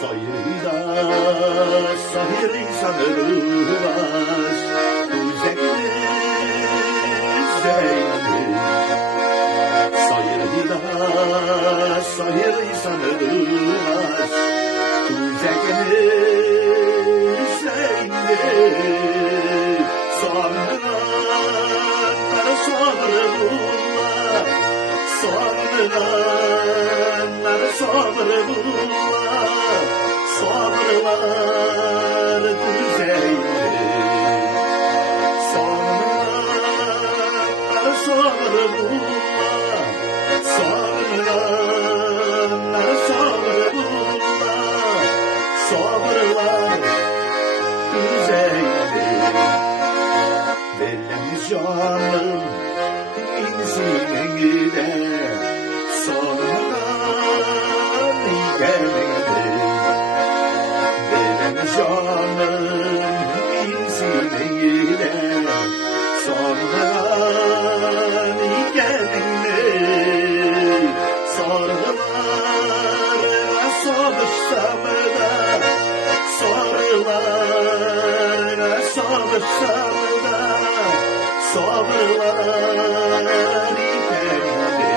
Sayıda sahiri sanırlar, güzelimiz Zeynep. Sayıda sahiri sanırlar, güzelimiz Zeynep. Sanılanlar sabrımlar, sanılanlar sabrımlar, sabrılar düzeyli. Sanılanlar sabrımlar, sanılanlar sabrımlar, sabrılar düzeyli. Belemiz canım insinengide, sonradan gelmedi. Belemiz canım insinengide, sonradan gelmedi. Sarılarına sabırsam da, sarılarına sabırsam da, sabırlar itemdi.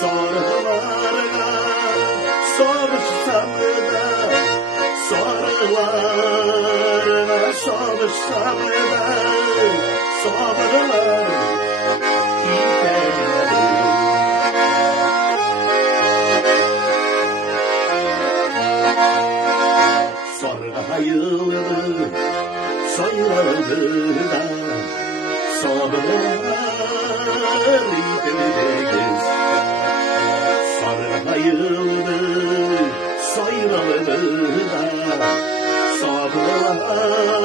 Sarılarına sabırsam da, sarılarına sabırsam da, sabırlar itemdi. Sarayıldı, sayıldı da, sabırlar itemediz. Sarayıldı, sayıldı da, sabırlar